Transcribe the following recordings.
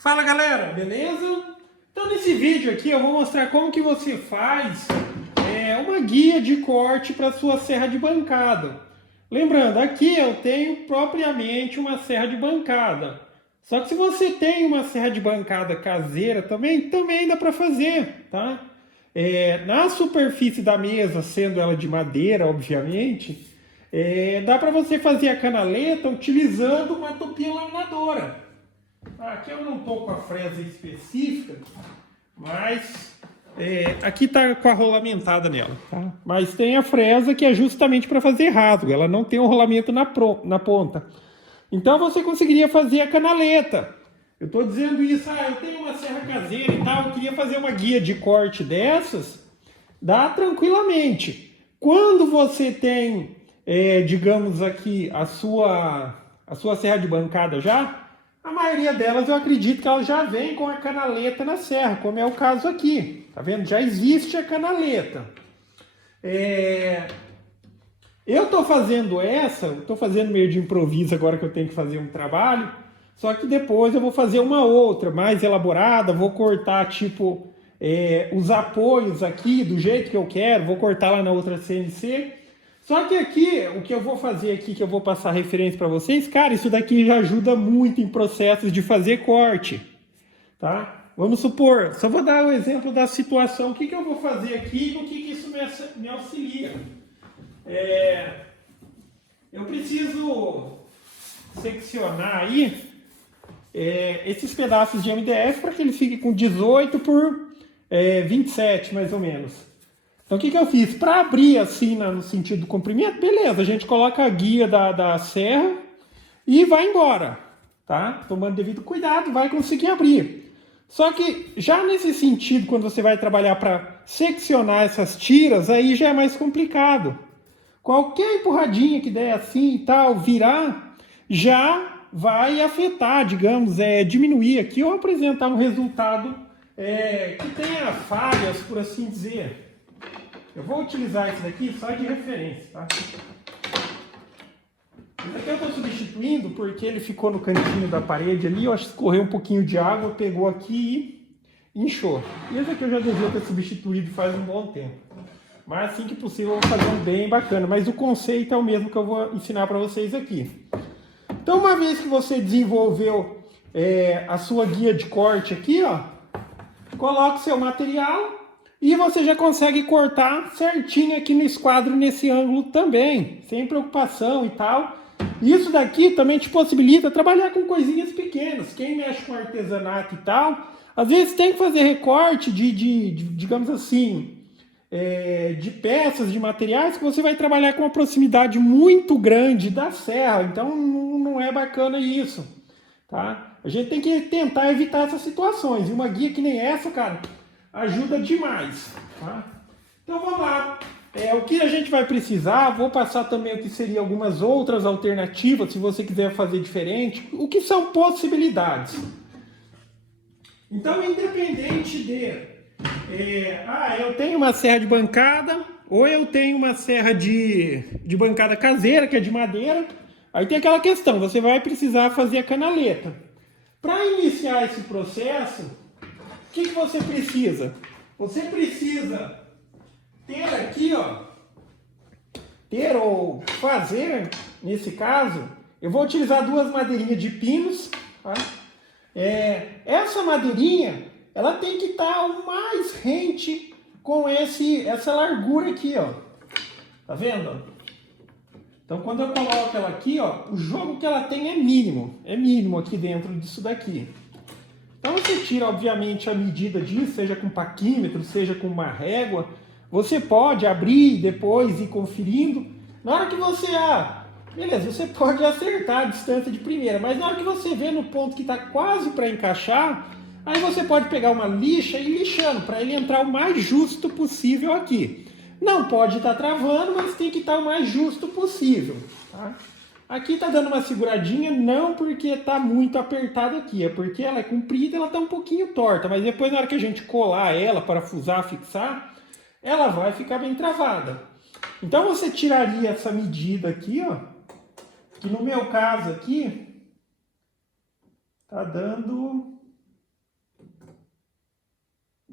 Fala galera, beleza? Então nesse vídeo aqui eu vou mostrar como que você faz uma guia de corte para sua serra de bancada. Lembrando, aqui eu tenho propriamente uma serra de bancada. Só que se você tem uma serra de bancada caseira também dá para fazer, tá? Na superfície da mesa, sendo ela de madeira, obviamente, dá para você fazer a canaleta utilizando uma tupia laminadora. Aqui eu não estou com a fresa específica, mas aqui está com a rolamentada nela, tá? Mas tem a fresa que é justamente para fazer rasgo, ela não tem um rolamento na ponta. Então você conseguiria fazer a canaleta. Eu estou dizendo isso, eu tenho uma serra caseira e tal, eu queria fazer uma guia de corte dessas, dá tranquilamente. Quando você tem, digamos aqui, a sua serra de bancada já, a maioria delas eu acredito que elas já vem com a canaleta na serra, como é o caso aqui. Tá vendo? Já existe a canaleta. Eu estou fazendo estou fazendo meio de improviso agora que eu tenho que fazer um trabalho, só que depois eu vou fazer uma outra, mais elaborada, vou cortar tipo os apoios aqui do jeito que eu quero, vou cortar lá na outra CNC. Só que aqui, o que eu vou fazer aqui, que eu vou passar referência para vocês, cara, isso daqui já ajuda muito em processos de fazer corte, tá? Vamos supor, só vou dar o exemplo da situação, o que eu vou fazer aqui e no que isso me auxilia. Eu preciso seccionar aí esses pedaços de MDF para que eles fiquem com 18 por 27, mais ou menos. Então o que eu fiz? Para abrir assim no sentido do comprimento, beleza, a gente coloca a guia da serra e vai embora, tá? Tomando devido cuidado, vai conseguir abrir. Só que já nesse sentido, quando você vai trabalhar para seccionar essas tiras, aí já é mais complicado. Qualquer empurradinha que der assim e tal, virar, já vai afetar, digamos, diminuir aqui ou apresentar um resultado que tenha falhas, por assim dizer. Eu vou utilizar esse daqui só de referência, tá? Esse aqui eu estou substituindo porque ele ficou no cantinho da parede ali, eu acho que escorreu um pouquinho de água, pegou aqui e inchou. E esse aqui eu já devia ter substituído faz um bom tempo. Mas assim que possível eu vou fazer um bem bacana, mas o conceito é o mesmo que eu vou ensinar para vocês aqui. Então uma vez que você desenvolveu a sua guia de corte aqui, ó, coloque seu material. E você já consegue cortar certinho aqui no esquadro, nesse ângulo também, sem preocupação e tal. Isso daqui também te possibilita trabalhar com coisinhas pequenas. Quem mexe com artesanato e tal, às vezes tem que fazer recorte digamos assim, de peças, de materiais, que você vai trabalhar com uma proximidade muito grande da serra. Então não é bacana isso, tá? A gente tem que tentar evitar essas situações. E uma guia que nem essa, cara, ajuda demais, tá? Então vamos lá. O que a gente vai precisar, vou passar também o que seriam algumas outras alternativas, se você quiser fazer diferente, o que são possibilidades. Então, independente eu tenho uma serra de bancada, ou eu tenho uma serra de bancada caseira, que é de madeira, aí tem aquela questão, você vai precisar fazer a canaleta. Para iniciar esse processo, o que você precisa? Você precisa ter aqui, ó, ou fazer, nesse caso, eu vou utilizar duas madeirinhas de pinos, tá? Essa madeirinha, ela tem que estar o mais rente com essa largura aqui, ó. Tá vendo? Então, quando eu coloco ela aqui, ó, o jogo que ela tem é mínimo aqui dentro disso daqui. Então você tira, obviamente, a medida disso, seja com paquímetro, seja com uma régua. Você pode abrir e depois ir conferindo. Na hora que você... beleza, você pode acertar a distância de primeira, mas na hora que você vê no ponto que está quase para encaixar, aí você pode pegar uma lixa e ir lixando, para ele entrar o mais justo possível aqui. Não pode estar travando, mas tem que estar o mais justo possível, tá? Aqui tá dando uma seguradinha, não porque tá muito apertado aqui, é porque ela é comprida, ela tá um pouquinho torta, mas depois na hora que a gente colar ela, parafusar, fixar, ela vai ficar bem travada. Então você tiraria essa medida aqui, ó, que no meu caso aqui, tá dando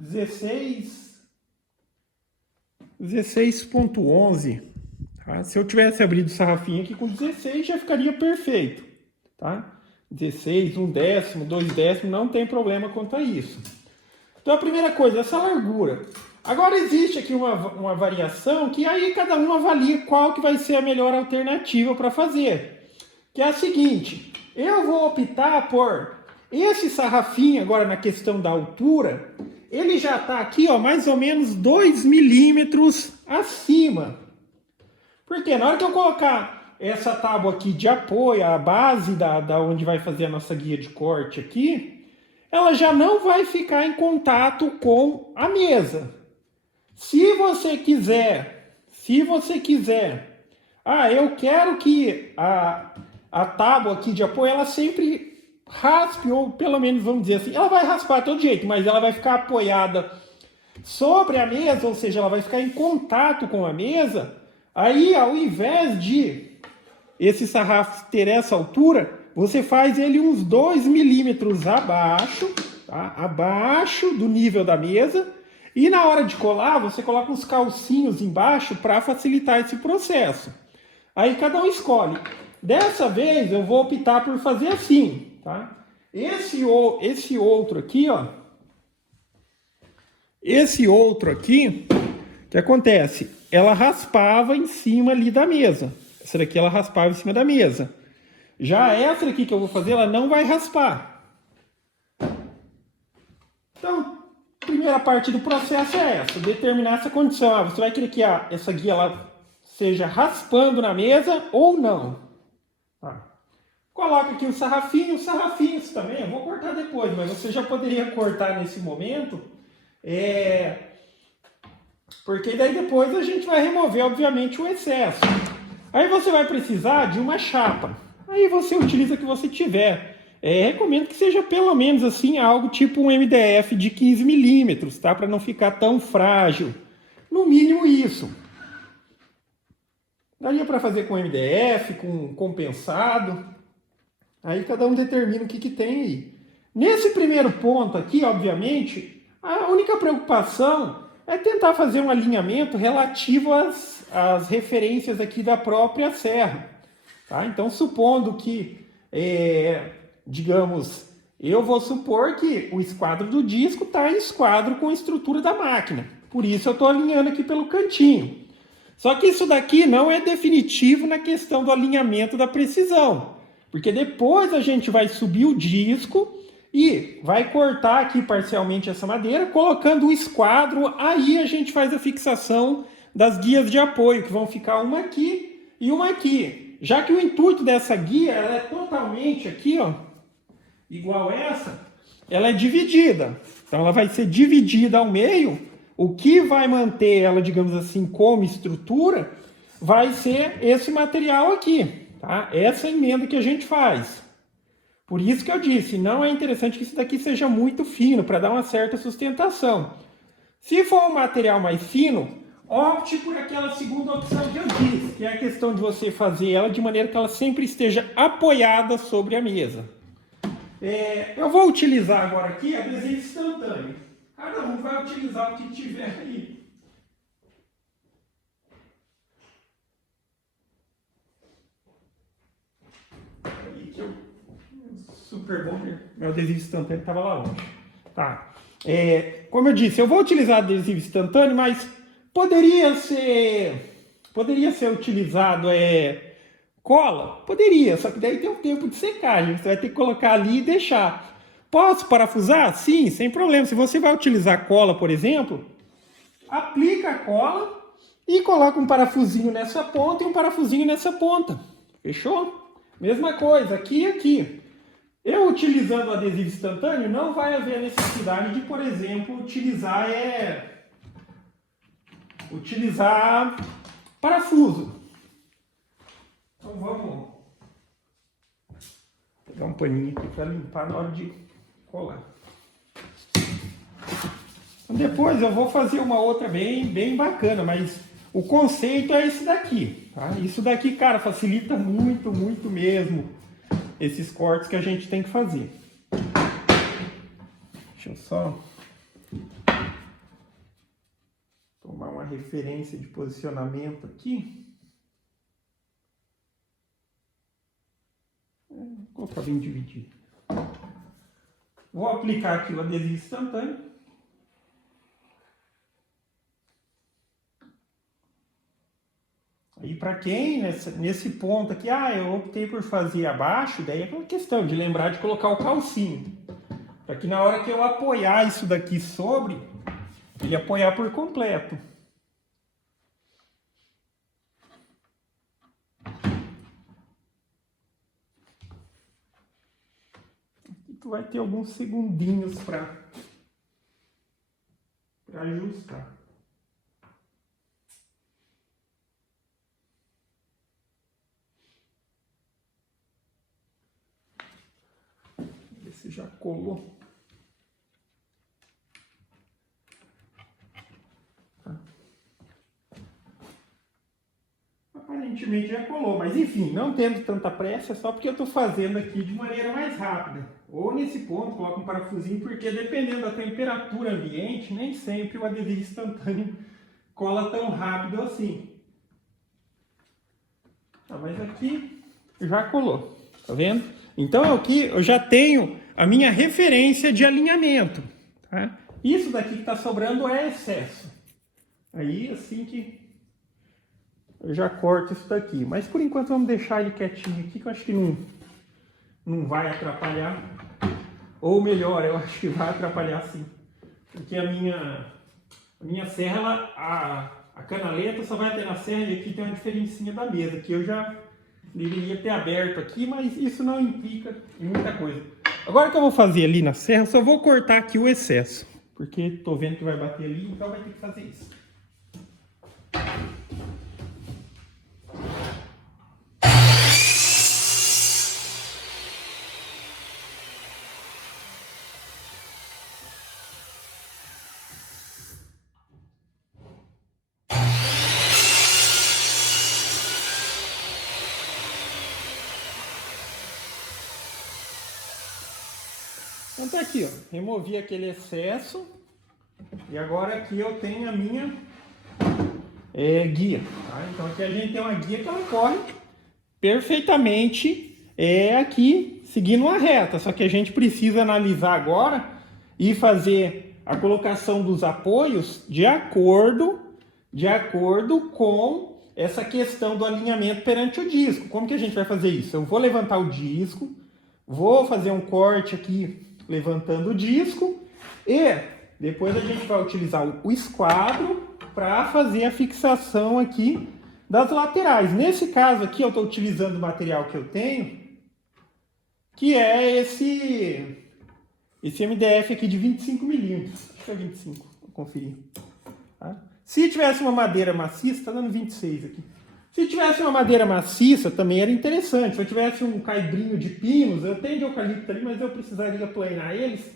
16.11. Tá? Se eu tivesse abrido o sarrafinho aqui com 16, já ficaria perfeito. Tá? 16, 1/10, 2/10, não tem problema quanto a isso. Então a primeira coisa, essa largura. Agora existe aqui uma variação que aí cada um avalia qual que vai ser a melhor alternativa para fazer. Que é a seguinte, eu vou optar por esse sarrafinho agora na questão da altura, ele já está aqui ó, mais ou menos 2 milímetros acima. Porque na hora que eu colocar essa tábua aqui de apoio, a base da onde vai fazer a nossa guia de corte aqui, ela já não vai ficar em contato com a mesa. Se você quiser, eu quero que a tábua aqui de apoio, ela sempre raspe, ou pelo menos vamos dizer assim, ela vai raspar de todo jeito, mas ela vai ficar apoiada sobre a mesa, ou seja, ela vai ficar em contato com a mesa. Aí, ao invés de esse sarrafo ter essa altura, você faz ele uns 2 milímetros abaixo, tá? Abaixo do nível da mesa. E na hora de colar, você coloca uns calcinhos embaixo para facilitar esse processo. Aí cada um escolhe. Dessa vez eu vou optar por fazer assim, tá? Esse outro aqui, ó. Esse outro aqui, o que acontece? Ela raspava em cima ali da mesa. Essa daqui ela raspava em cima da mesa. Já essa aqui que eu vou fazer, ela não vai raspar. Então, a primeira parte do processo é essa, determinar essa condição. Você vai querer que essa guia ela seja raspando na mesa ou não. Tá. Coloca aqui o sarrafinho, os sarrafinhos também, eu vou cortar depois, mas você já poderia cortar nesse momento, porque daí depois a gente vai remover, obviamente, o excesso. Aí você vai precisar de uma chapa, aí você utiliza o que você tiver. Recomendo que seja pelo menos assim algo tipo um MDF de 15 milímetros, tá? Para não ficar tão frágil. No mínimo isso. Daria para fazer com MDF, com compensado. Aí cada um determina o que tem aí. Nesse primeiro ponto aqui, obviamente, a única preocupação é tentar fazer um alinhamento relativo às referências aqui da própria serra. Tá? Então, supondo que, digamos, eu vou supor que o esquadro do disco está em esquadro com a estrutura da máquina. Por isso eu estou alinhando aqui pelo cantinho. Só que isso daqui não é definitivo na questão do alinhamento da precisão. Porque depois a gente vai subir o disco e vai cortar aqui parcialmente essa madeira, colocando o esquadro, aí a gente faz a fixação das guias de apoio, que vão ficar uma aqui e uma aqui. Já que o intuito dessa guia ela é totalmente aqui, ó, igual essa, ela é dividida. Então ela vai ser dividida ao meio. O que vai manter ela, digamos assim, como estrutura, vai ser esse material aqui, tá? Essa emenda que a gente faz. Por isso que eu disse, não é interessante que isso daqui seja muito fino, para dar uma certa sustentação. Se for um material mais fino, opte por aquela segunda opção que eu disse, que é a questão de você fazer ela de maneira que ela sempre esteja apoiada sobre a mesa. Eu vou utilizar agora aqui adesivo instantâneo. Cada um vai utilizar o que tiver aí. Super bom, meu adesivo instantâneo estava lá longe. Tá. Como eu disse, eu vou utilizar adesivo instantâneo, mas poderia ser utilizado cola? Poderia, só que daí tem um tempo de secagem. Você vai ter que colocar ali e deixar. Posso parafusar? Sim, sem problema. Se você vai utilizar cola, por exemplo, aplica a cola e coloca um parafusinho nessa ponta e um parafusinho nessa ponta. Fechou? Mesma coisa, aqui e aqui. Eu utilizando o adesivo instantâneo, não vai haver necessidade de, por exemplo, utilizar parafuso. Então vamos pegar um paninho aqui para limpar na hora de colar. Depois eu vou fazer uma outra bem bacana, mas o conceito é esse daqui, tá? Isso daqui, cara, facilita muito, muito mesmo esses cortes que a gente tem que fazer. Deixa eu só Tomar uma referência de posicionamento aqui. Vou colocar bem dividido. Vou aplicar aqui o adesivo instantâneo. Aí para quem, nesse ponto aqui, eu optei por fazer abaixo, daí é aquela questão de lembrar de colocar o calcinho. Para que na hora que eu apoiar isso daqui sobre, ele apoiar por completo. Aqui tu vai ter alguns segundinhos para ajustar. Ver se já colou. Aparentemente já colou, mas enfim, não tendo tanta pressa, é só porque eu estou fazendo aqui de maneira mais rápida. Ou nesse ponto, coloco um parafusinho, porque dependendo da temperatura ambiente, nem sempre o adesivo instantâneo cola tão rápido assim. Mas aqui já colou, tá vendo? Então aqui eu já tenho a minha referência de alinhamento, tá? Isso daqui que está sobrando é excesso. Aí assim que eu já corto isso daqui. Mas por enquanto vamos deixar ele quietinho aqui, que eu acho que não vai atrapalhar. Ou melhor, eu acho que vai atrapalhar sim. Porque a minha serra, a canaleta só vai até na serra e aqui tem uma diferencinha da mesa, que eu já deveria ter aberto aqui, mas isso não implica em muita coisa. Agora que eu vou fazer ali na serra, eu só vou cortar aqui o excesso. Porque estou vendo que vai bater ali, então vai ter que fazer isso. Então tá aqui, ó, removi aquele excesso e agora aqui eu tenho a minha guia. Tá? Então aqui a gente tem uma guia que ela corre perfeitamente aqui seguindo uma reta, só que a gente precisa analisar agora e fazer a colocação dos apoios de acordo com essa questão do alinhamento perante o disco. Como que a gente vai fazer isso? Eu vou levantar o disco, vou fazer um corte aqui levantando o disco e depois a gente vai utilizar o esquadro para fazer a fixação aqui das laterais. Nesse caso aqui eu estou utilizando o material que eu tenho, que é esse MDF aqui de 25 milímetros. Acho que é 25, vou conferir. Tá? Se tivesse uma madeira maciça, está dando 26 aqui. Se tivesse uma madeira maciça, também era interessante. Se eu tivesse um caibrinho de pinos, eu tenho de eucalipto ali, mas eu precisaria planear eles.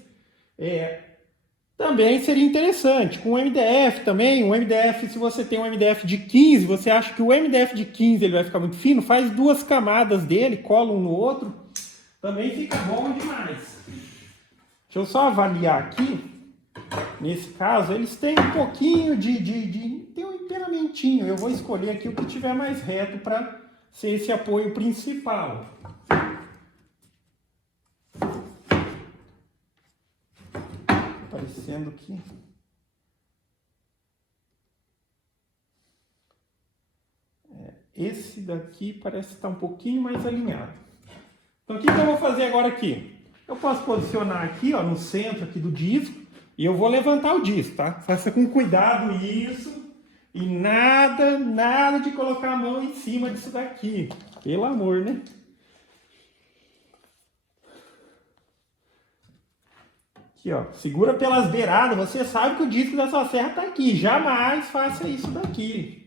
Também seria interessante. Com o MDF também, o MDF, se você tem um MDF de 15, você acha que o MDF de 15 ele vai ficar muito fino, faz 2 camadas dele, cola um no outro, também fica bom demais. Deixa eu só avaliar aqui. Nesse caso, eles têm um pouquinho tem um empenamentinho. Eu vou escolher aqui o que tiver mais reto para ser esse apoio principal. Aparecendo aqui. Esse daqui parece estar um pouquinho mais alinhado. Então, o que eu vou fazer agora aqui? Eu posso posicionar aqui, ó, no centro aqui do disco. E eu vou levantar o disco, tá? Faça com cuidado isso. E nada de colocar a mão em cima disso daqui. Pelo amor, né? Aqui, ó. Segura pelas beiradas. Você sabe que o disco da sua serra tá aqui. Jamais faça isso daqui.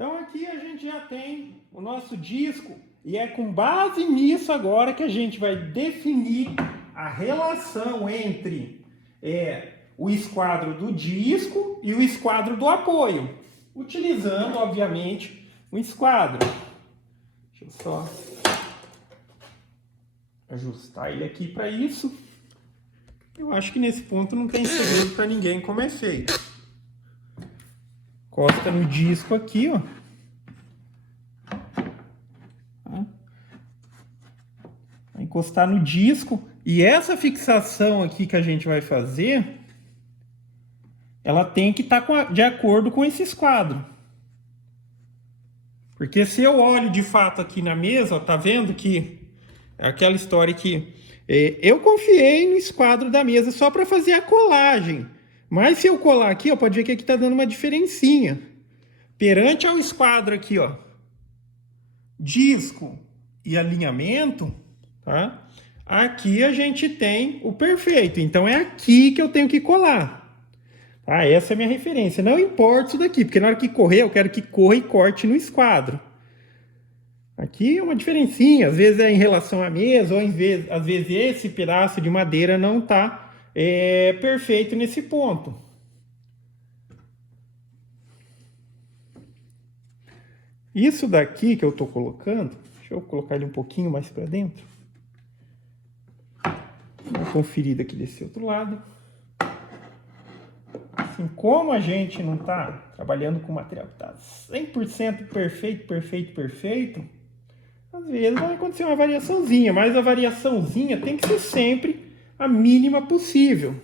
Então aqui a gente já tem o nosso disco e é com base nisso agora que a gente vai definir a relação entre o esquadro do disco e o esquadro do apoio, utilizando, obviamente, o esquadro. Deixa eu só ajustar ele aqui para isso. Eu acho que nesse ponto não tem segredo para ninguém como é feito. Encosta no disco aqui, ó. Vai encostar no disco. E essa fixação aqui que a gente vai fazer, ela tem que estar de acordo com esse esquadro. Porque se eu olho de fato aqui na mesa, ó, tá vendo que é aquela história que eu confiei no esquadro da mesa só para fazer a colagem. Mas se eu colar aqui, ó, pode ver que aqui tá dando uma diferencinha. Perante ao esquadro aqui, ó, disco e alinhamento, tá? Aqui a gente tem o perfeito. Então é aqui que eu tenho que colar. Tá? Essa é a minha referência. Não importa isso daqui, porque na hora que correr, eu quero que corra e corte no esquadro. Aqui é uma diferencinha. Às vezes é em relação à mesa, ou às vezes esse pedaço de madeira não está perfeito nesse ponto. Isso daqui que eu estou colocando, deixa eu colocar ele um pouquinho mais para dentro. Uma conferida aqui desse outro lado. Assim, como a gente não está trabalhando com material que está 100% perfeito, às vezes vai acontecer uma variaçãozinha, mas a variaçãozinha tem que ser sempre a mínima possível.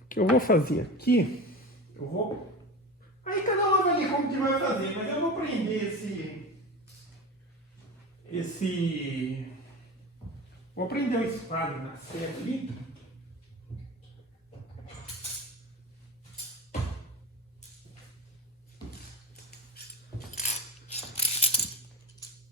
O que eu vou fazer aqui, aí cada um avalia como que vai fazer, mas eu vou prender vou prender o esquadro na serra ali.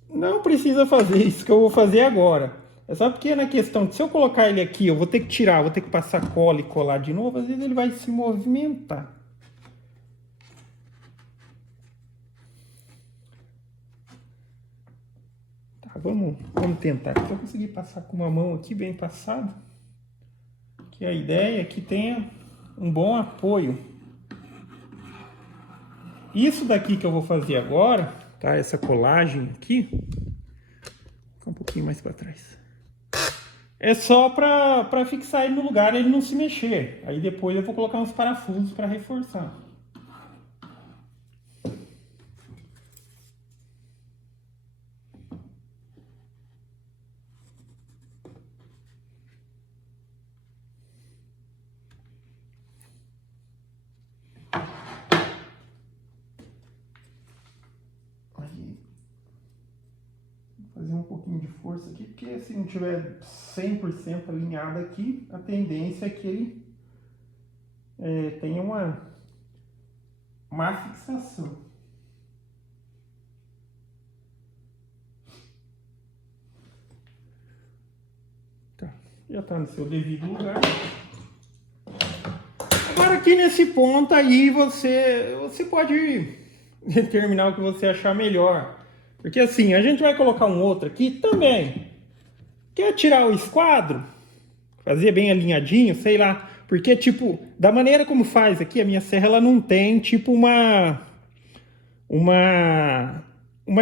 Não precisa fazer isso que eu vou fazer agora. É só porque na questão que se eu colocar ele aqui, eu vou ter que tirar, vou ter que passar cola e colar de novo, às vezes ele vai se movimentar. Tá, vamos tentar. Se eu conseguir passar com uma mão aqui bem passada, que a ideia é que tenha um bom apoio. Isso daqui que eu vou fazer agora, tá? Essa colagem aqui, um pouquinho mais para trás. É só para fixar ele no lugar e ele não se mexer. Aí depois eu vou colocar uns parafusos para reforçar. Fazer um pouquinho de força aqui, porque se não tiver 100% alinhado aqui, a tendência é que ele tenha uma má fixação. Tá, já está no seu devido lugar. Agora aqui nesse ponto aí você pode determinar o que você achar melhor. Porque assim, a gente vai colocar um outro aqui também. Quer tirar o esquadro? Fazer bem alinhadinho, sei lá. Porque, tipo, da maneira como faz aqui, a minha serra, ela não tem, tipo, uma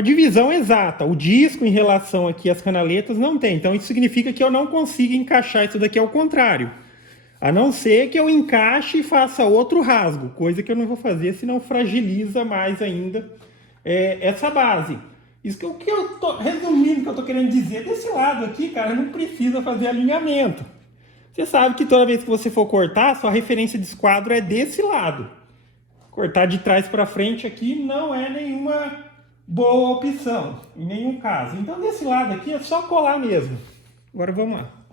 divisão exata. O disco em relação aqui às canaletas não tem. Então, isso significa que eu não consigo encaixar isso daqui ao contrário. A não ser que eu encaixe e faça outro rasgo. Coisa que eu não vou fazer, senão fragiliza mais ainda essa base. Isso que eu tô resumindo, que eu tô querendo dizer, desse lado aqui, cara, não precisa fazer alinhamento. Você sabe que toda vez que você for cortar, sua referência de esquadro é desse lado. Cortar de trás para frente aqui não é nenhuma boa opção, em nenhum caso. Então desse lado aqui é só colar mesmo. Agora vamos lá.